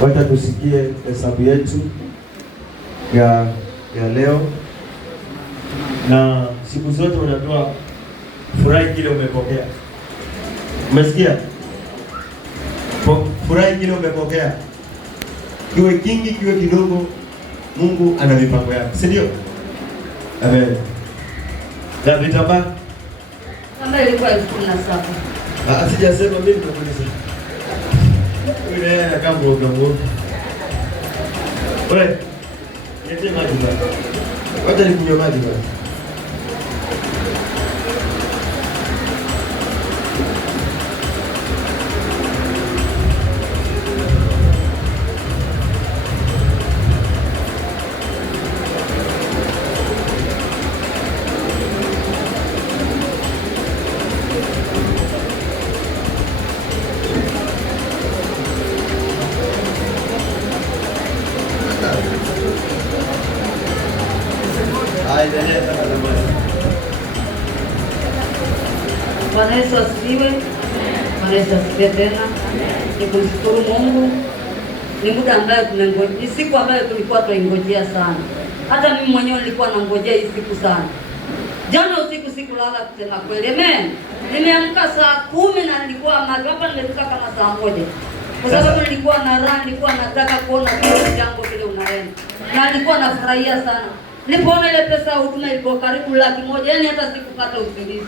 Wacha tusikie hesabu yetu ya leo. Na siku zote unatoa furahi kile umepokea. Umesikia? Furahi kile umepokea. Kiwe kingi, kiwe kidogo, Mungu ana mipango yake, si ndio? Amen. Na vitambaa kama ilikuwa 17. Sijasema mimi ndo kuuliza. Wewe ya kambo ukambo. Wewe, nitie maji bwana. Wacha nikunywe maji bwana. Bwana Yesu asifiwe. Bwana Yesu asifiwe tena. Nikushukuru Mungu. Ni muda ambayo tunangojea, ni siku ambayo tulikuwa tunaingojea sana. Hata mimi mwenyewe nilikuwa nangojea hii siku sana. Jana usiku sikulala kusema kweli. Amen. Nimeamka saa 10 na nilikuwa mahali hapa, nimefika kama saa 1. Kwa sababu nilikuwa na raha, nilikuwa nataka kuona kile jambo kile unaenda. Na nilikuwa nafurahia sana. Nilipoona ile pesa ya huduma ilikuwa karibu 100,000, yani hata sikupata usingizi.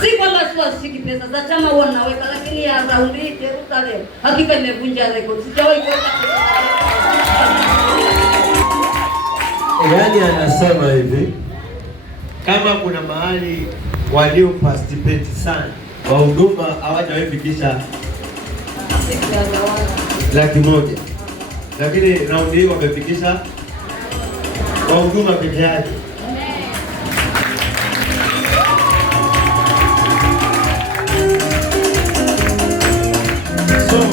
Si kwamba siwashiki pesa za chama huwa naweka, lakini ya raundi Jerusalem hakika imevunja rekodi. Sijawahi kuweka pesa. Yaani anasema hivi, kama kuna mahali walio participate sana wa huduma hawajawahi fikisha 100,000. Lakini raundi hii wamefikisha kwa huduma peke yake. So,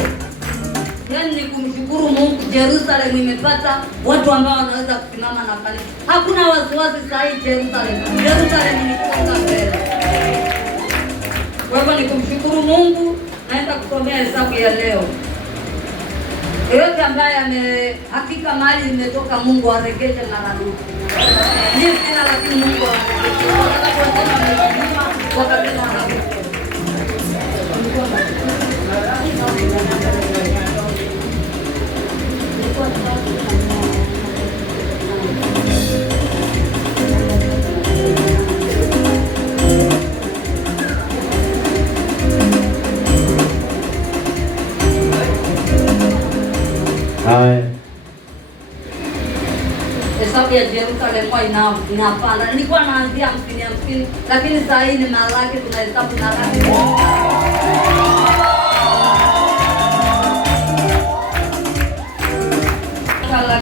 yani ni kumshukuru Mungu, Jerusalem imepata watu ambao wanaweza kusimama na kanisa. Hakuna wasiwasi sasa hivi Jerusalem ni kutoka mbele. Kwa hivyo ni kumshukuru Mungu. Naenda kusomea hesabu ya leo. Yote ambaye hakika mali imetoka, Mungu aregeshe mara dufu. Ni tena lakini Mungu aregeshe. Wakati hesabu ya Jerusalem inapanda. Nilikuwa naanzia 50, lakini saa hii ni mara yake tunahesabu na rangi.